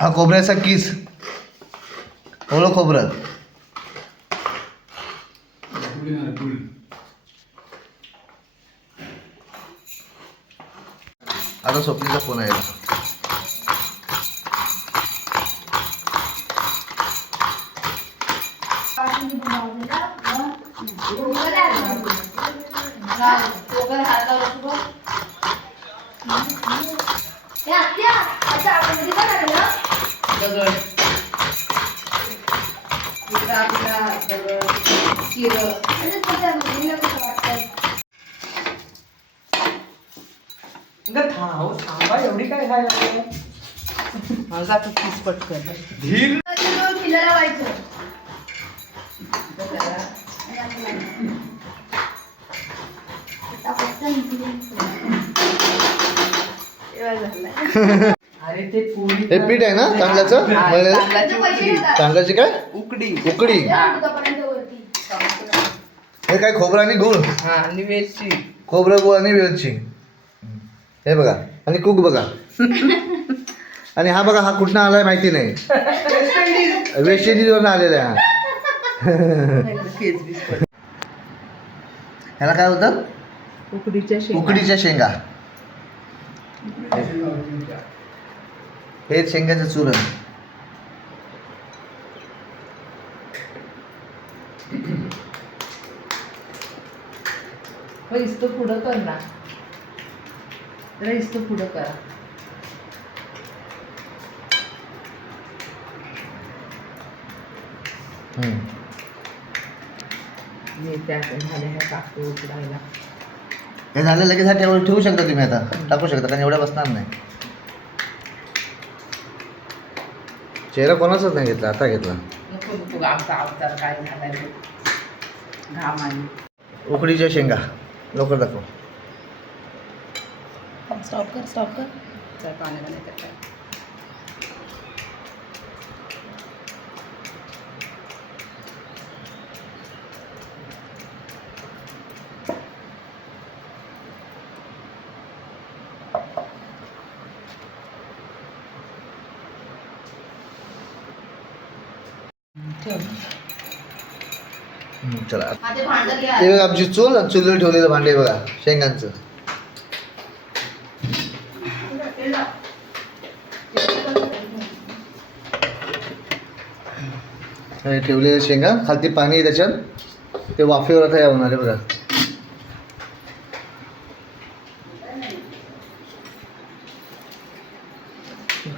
हा खोबऱ्याचा किस. ओळ खोबरं. आता स्वप्नीचा फोन आहे. दगड दगड थांब थांबा एवढी काय खायला धीर अरे ते पोळी हे पीठ आहे ना तांदळाचं? तांदळाची काय? उकडी. उकडी. हे. काय खोबरं आणि गूळ? हा आणि वेलची. खोबरं गूळ आणि वेलची. हे बघा आणि कुक बघा. आणि हा बघा हा कुठनं आलाय माहिती नाही. वेस्ट इंडिजवरून आलेला आहे हा. ह्याला काय होतं उकडीच्या शेंगा. उकडीच्या शेंगा. हे शेंगाचं चूरण. हो, इथं पुढं कर ना. जरा इथं पुढं करा. हम्म. मी त्या झाल्या ह्या काकू उकडायला. हे झालं लगेच हा ठेवू ठेवू शकता तुम्ही आता. टाकू शकता कारण एवढ्या बसणार नाही. चेहरा कोणाचाच नाही घेतला आता घेतला. नको नको आमचा अवतार काय झालाय बघ. घाम आणि. उकडीच्या शेंगा लवकर दाखव. स्टॉप कर स्टॉप कर. चल पाण्याला नाही तर काय चला. माझे भांडं घ्या ते बघा आमची चूल चुलीवर ठेवलेलं भांडे बघा शेंगांचं. हे ठेवलेले शेंगा खालती पाणी आहे त्याच्यात. ते वाफेवर आता हे होणार आहे बघा.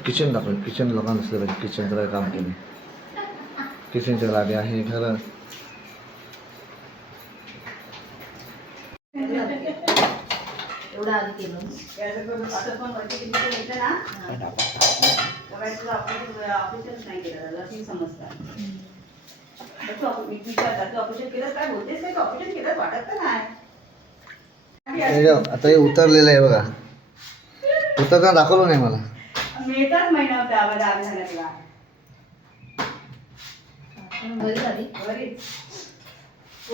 किचन दाखव किचन लोकांना नसलं पाहिजे किचनचं काय काम केलं. किचनच्या गाडी आहे खरं एवढं आधी केलं. हे बघ, आता हे उतरलेलं आहे बघा. उतरताना दाखवलं नाही मला. मिळतात महिना झाला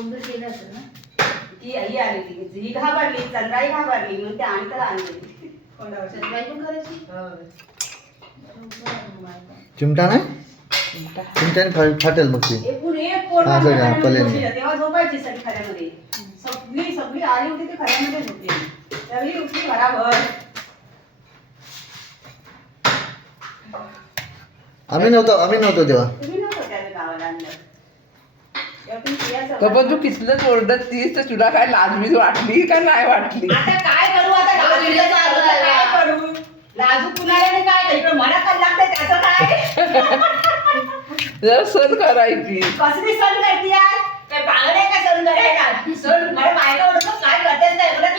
घरी केलं असेल ना? ती आई आली ती. ही घाबरली चंद्राई घाबरली म्हणून आणली. कोंडावर चंद्राई पण करायची चिमटा. नाही चिमट्याने फा- फाटेल मग ती. एकूण एक हा, हा. तेव्हा झोपायची सगळी खऱ्यामध्ये. सगळी सगळी आली होती ती खऱ्यामध्ये झोपली. सगळी उठली घराभर. आम्ही नव्हतो आम्ही नव्हतो तेव्हा. तुम्ही नव्हतं त्याला गावाला आणलं पण तू किसलंच ओरडत तीस तर तुला काय लाजमीच वाटली का नाही वाटली? आता काय करू? आता लाजूला चालू. काय करू? लाजू कुणाला काय? इकडे मला काय त्याचं काय? जरा सण करायची कसली सण करते काय पागल आहे का सण करायला? सण? मला ओळखत काय करतेच नाही